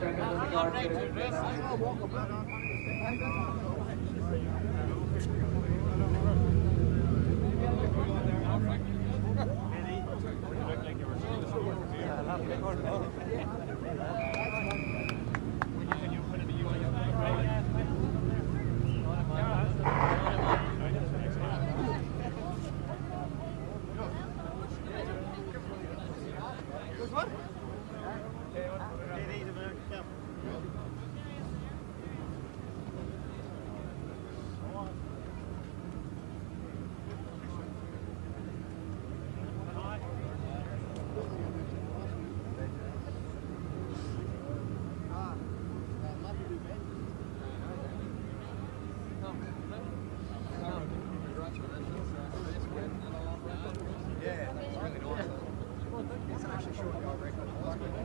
seconds in the dark.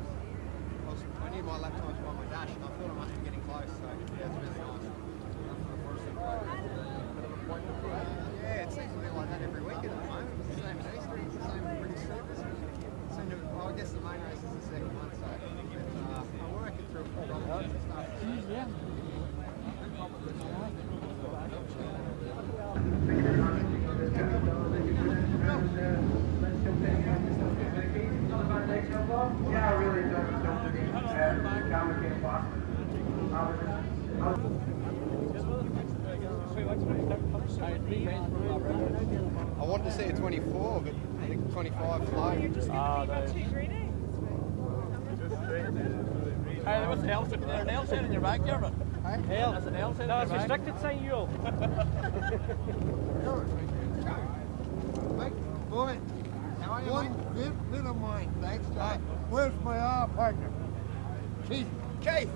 I knew my lap times by my dash, and I thought I must be getting close, so yeah, it's really nice. Yeah, it seems to be like that every weekend at the moment. It's the same as Easter, it's the same as British Supers. I guess the main race is the second one, so I'm working through 4 rounds and stuff. Yeah. Yeah, I really don't think I wanted to see a 24, but I think 25 is low. Hey, what's the L sign? There's an L sign in your back, German. Hey? L. That's an L sign in your back. No, it's restricted sign, you. Boy, one bit of mine, thanks, John. Where's my partner? Keith. Keith!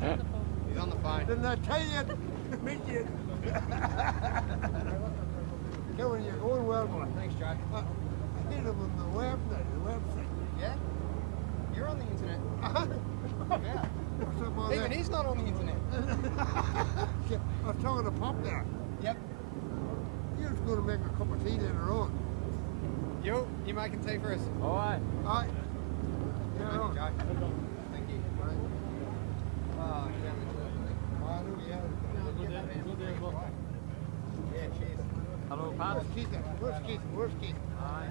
He's on the phone. Didn't I tell you to meet you? Kevin, you're going well, boy. Thanks, Joe. I hit him on the website. Yeah? You're on the internet. Yeah. What's Even he's not on the internet. I was talking to Pop there. Yep. You're just going to make a cup of tea later on. You making tea for us? All right. Aye. Thank you, Joe. Thank you. Oh, yeah, cheers. Hello, Pat. Where's Keith? Where's Keith? Aye.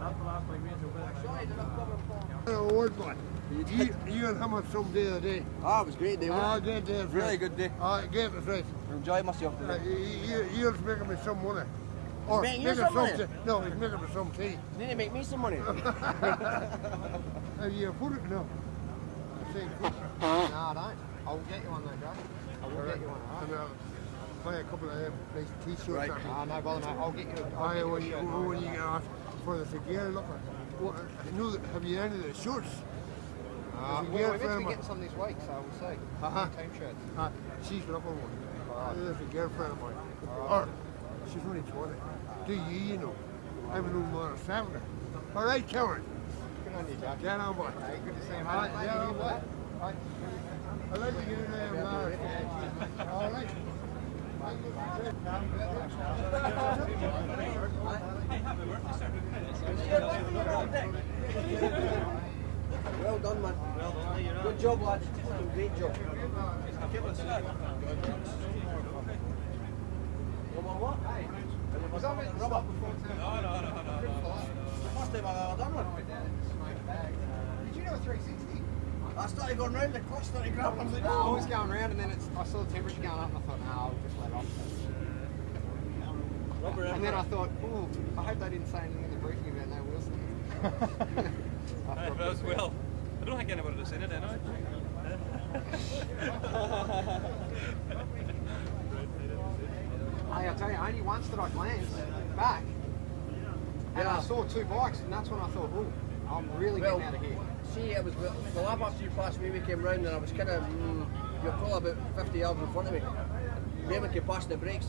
That's the last week we had to Oh, word boy. You and him on some day of the day. Oh, it was a great day, wasn't Oh, great day. it? Really good day. Oh, great day. Enjoyed myself today. You're making me some money. Or Making you some money? No, he's making me some tea. You need to make me some money. Have you put it? No. I say, No, I don't. I'll get you one though, Joe. I will get you one, alright? and buy a couple of them nice t-shirts. Right. No bother, mate. I'll get you When a you get off for the gear, look. Have you any of the shirts? we're meant to be getting some this week, so we'll see. Team shirts. She's got up on one. There's a girlfriend of mine. Alright. She's only 20. Do you know? I'm a new man of 70. All right, Karen. Good on you, Joe. Get on, boy. Hey, good to see you, mate. Alright, Glad yeah, you're here, boy. boy. Right. I'd like to get in there and all right. Well done, man. Well done. Good job, lads. Great job. What? Was I meant to stop before too? No. First time I've ever done one. Did you know a 360? I started going round the clutch, started grabbing. I was like, I was going round and then I saw the temperature going up and I thought, no, I'll just let off. And then I thought, oh, I hope they didn't say anything in the briefing about no Wilson. I suppose well. I don't think anybody has seen it, anyway. Hey, I tell you, only once did I glance back and I saw 2 bikes and that's when I thought, oh, I'm really getting out of here. See, it was the lap after you passed me, we came round and I was kind of, you're probably about 50 yards in front of me. Maybe could pass the brakes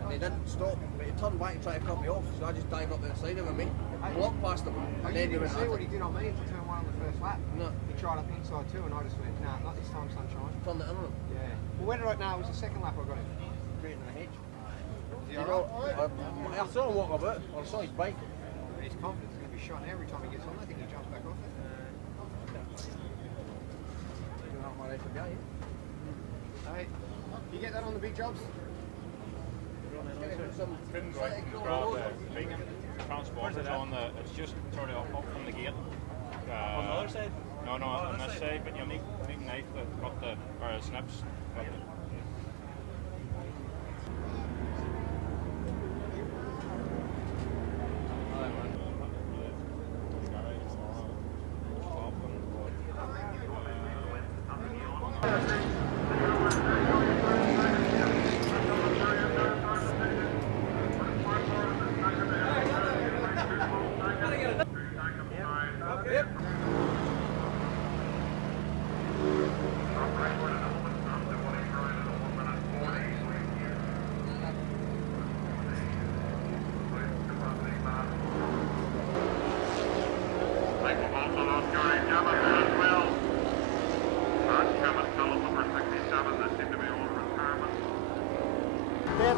and they didn't stop, but he turned back and tried to cut me off, so I just dived up the side of him, mate. Blocked past him. I And then didn't they even went see what at he it. did on me into turn 1 on the first lap. No. He tried up inside too and I just went, nah, not this time, sunshine. Turned it in on him. Yeah. Well, when did I know? It was the second lap I got him. Straight in the hedge. Is he You alright? know, I saw him walk about, or I saw his bike. His confidence is going to be shot every time he gets on. I think he jumps back off it. nicer guy. Aye. You get that on the big jobs? Couldn't go out and grab the big transport. It's on the. It's just sort of up from the gate. On the other side? No, on this side. But you need a knife to cut the snips.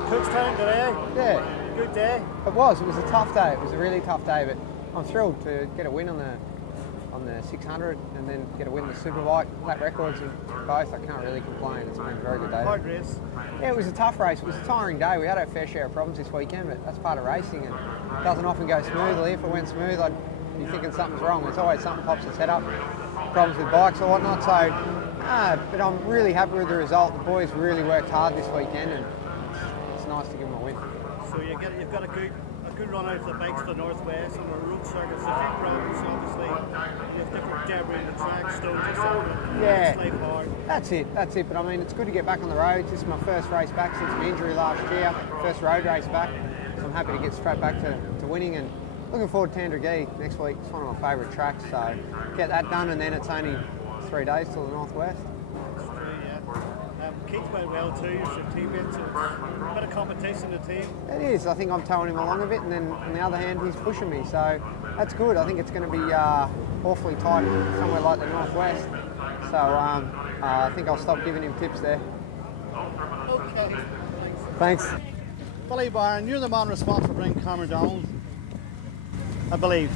Cookstown today? Yeah. Good day? It was a tough day. It was a really tough day, but I'm thrilled to get a win on the 600 and then get a win on the Superbike. Lap records in both, I can't really complain. It's been a very good day. Hard race? Yeah, it was a tough race. It was a tiring day. We had our fair share of problems this weekend, but that's part of racing and it doesn't often go smoothly. If it went smooth, I'd be thinking something's wrong. There's always something pops its head up, problems with bikes or whatnot. So, but I'm really happy with the result. The boys really worked hard this weekend and it's nice to give them a win. So you've got a good run out of the bikes to the northwest on the road circuits. A few problems, obviously. You have different debris in the track, stones, etc. Yeah, it's like hard. That's it. But I mean, it's good to get back on the road. This is my first race back since my injury last year. First road race back. So I'm happy to get straight back to winning and looking forward to Tandragee next week. It's one of my favourite tracks. So get that done and then it's only 3 days till the northwest. That's true, yeah. Keith went well too, your teammate, so it's a bit of competition in the team. It is. I think I'm towing him along a bit and then on the other hand he's pushing me. So that's good. I think it's going to be awfully tight somewhere like the northwest. So I think I'll stop giving him tips there. Okay. Thanks. Billy Byron, you're the man responsible for bringing Cameron Donald, I believe.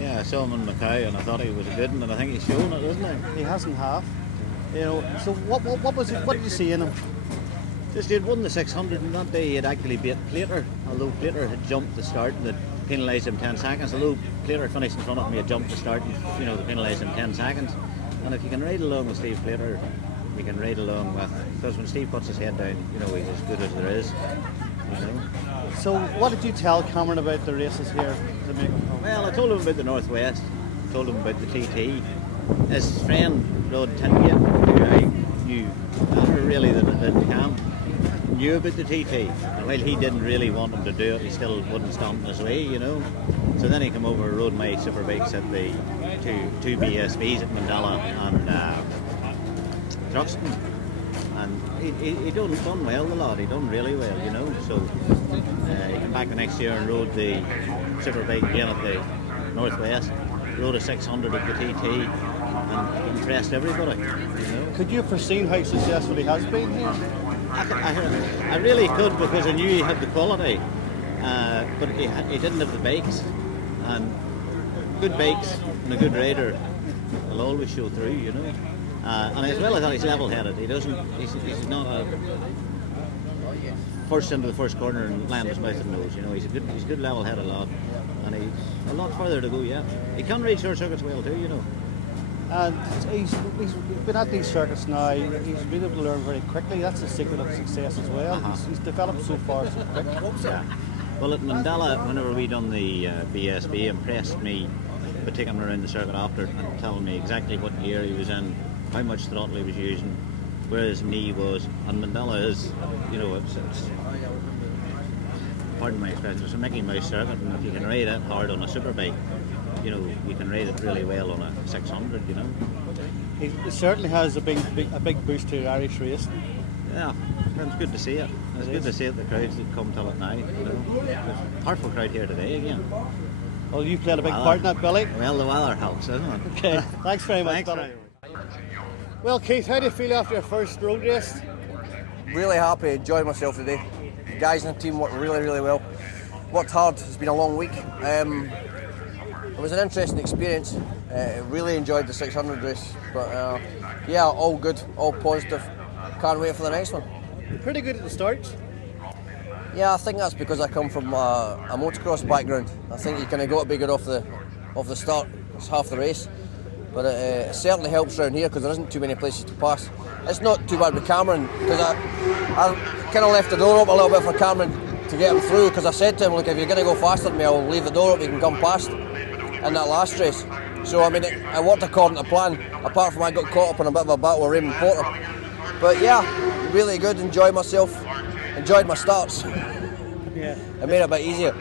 Yeah, I saw him in Macau and I thought he was a good one, and I think he's shown it, isn't he? He hasn't half. You know, so what was it? What did you see in him? Just he'd won the 600 and that day he had actually beat Plater, although Plater had jumped the start and they'd penalised him 10 seconds. Although Plater finished in front of me, had jumped the start and they penalised him 10 seconds. And if you can ride along with Steve Plater, you can ride along with, because when Steve puts his head down, he's as good as there is. So what did you tell Cameron about the races here to make him come? Well, I told him about the Northwest, told him about the TT. His friend Rod Tingate, who I knew better really than Cam, knew about the TT. And while he didn't really want him to do it, he still wouldn't stand in his way, So then he came over and rode my superbikes at the two BSVs at Mandela and Truxton. And he done well, the lad. He done really well, So he came back the next year and rode the superbike again at the Northwest. Rode a 600 at the TT and impressed everybody. Could you have foreseen how successful he has been here? I really could, because I knew he had the quality, but he didn't have the bikes. And good bikes and a good rider will always show through, And as well as that, he's level-headed. He's not a first into the first corner and land his mouth and nose. He's a good level-headed lad, and he's a lot further to go yet. He can ride short circuits well too, And he's been at these circuits now. He's been able to learn very quickly. That's the secret of success as well. He's developed so far so quick. Yeah. Well, at Mandela, whenever we done the BSB, impressed me by taking him around the circuit after and telling me exactly what gear he was in, how much throttle he was using, where his knee was. And Mandela is, it's pardon my expression, it's a Mickey Mouse circuit, and if you can ride it hard on a superbike, you can ride it really well on a 600, He certainly has a big boost to Irish racing. Yeah, it's good to see it. It's good to see it, the crowds that come till at night, There's a powerful crowd here today again. Well, you played a big part in that, Billy. Well, the weather helps, doesn't it? Okay, thanks very much, Thanks, Billy. Well, Keith, how do you feel after your first road race? Really happy, enjoyed myself today. The guys in the team worked really, really well. Worked hard, it's been a long week. It was an interesting experience. Really enjoyed the 600 race, but Yeah, all good, all positive. Can't wait for the next one. You're pretty good at the starts. Yeah, I think that's because I come from a motocross background. I think you kind of got to be good off the start. It's half the race. But it certainly helps around here because there isn't too many places to pass. It's not too bad with Cameron because I kind of left the door open a little bit for Cameron to get him through because I said to him, look, if you're going to go faster than me, I'll leave the door open, you can come past in that last race. So, I mean, it worked according to plan, apart from I got caught up in a bit of a battle with Raymond Porter. But yeah, really good, enjoyed myself, enjoyed my starts. Yeah. It made it a bit easier.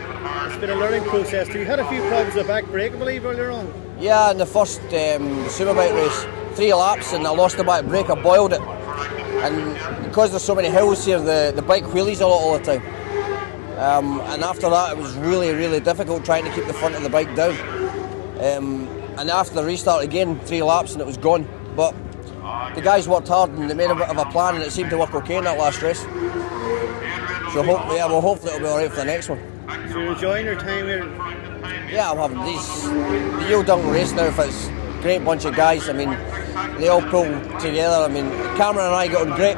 It's been a learning process too. You had a few problems with the back brake, I believe, earlier on. Yeah, in the first Superbike race, 3 laps and I lost the back brake, I boiled it. And because there's so many hills here, the bike wheelies a lot all the time. And after that, it was really, really difficult trying to keep the front of the bike down. And after the restart again, 3 laps and it was gone. But the guys worked hard and they made a bit of a plan and it seemed to work okay in that last race. So hopefully it'll be alright for the next one. So you're enjoying your time here? Yeah, I'm having the Yale Duncan race now. It's a great bunch of guys. I mean, they all pull together. I mean, Cameron and I got on great.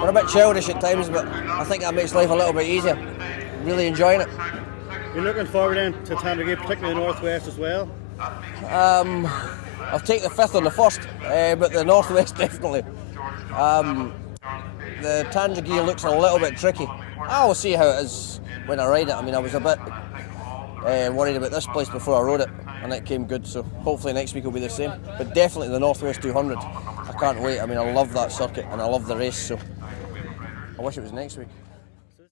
We're a bit childish at times, but I think that makes life a little bit easier. Really enjoying it. You're looking forward then to Tandragee, particularly the Northwest as well? I'll take the 5th and the 1st, but the Northwest definitely. The Tandragee looks a little bit tricky. I'll see how it is when I ride it. I mean, I was a bit worried about this place before I rode it, and it came good, so hopefully next week will be the same. But definitely the Northwest 200. I can't wait. I mean, I love that circuit, and I love the race, so I wish it was next week.